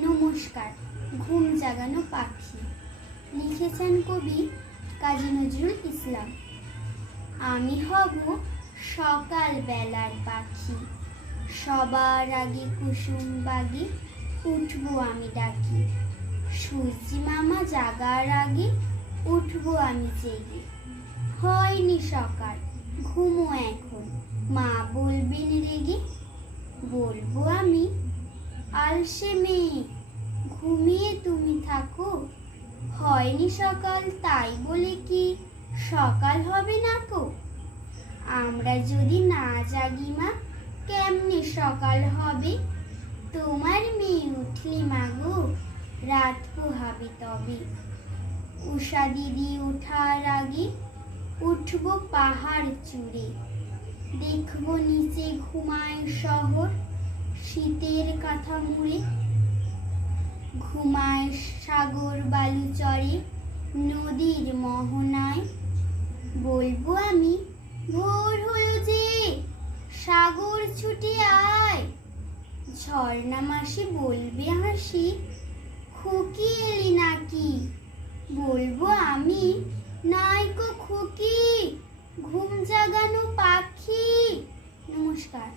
নমস্কার, ঘুম জাগানো পাখি। লিখেছেন কবি কাজী নজরুল ইসলাম। আমি হব সকাল বেলার পাখি, সবার আগে কুসুম বাগে উঠবো আমি ডাকি। সূর্যি মামা জাগার আগে উঠবো আমি জেগে। হয়নি সকাল, ঘুমো এখন, মা বলবেন রেগে। বলবো আমি, আলসে মেয়ে, ঘুমিয়ে তুমি থাকো। হয়নি সকাল, তাই বলে কি সকাল হবে না কো? আমরা যদি না জাগি মা, কেমনে সকাল হবে? তোমার মেয়ে উঠলে মাগো, রাত পোহাবে তবে। উষা দিদি ওঠার আগে উঠবো পাহাড় চূড়ে। দেখবো নিচে ঘুমায় শহর, শীতের কাঁথা মুড়ে। ঘুমায় সাগর বালু চরে, নদীর মোহনায়। বলবো আমি, ভোর হলো যে, সাগর ছুটে আয়। ঝর্ণা মাসি বলবে হাসি, খুকি এলি নাকি? বলবো আমি, নাইকো খুকি, ঘুম জাগানো পাখি। নমস্কার।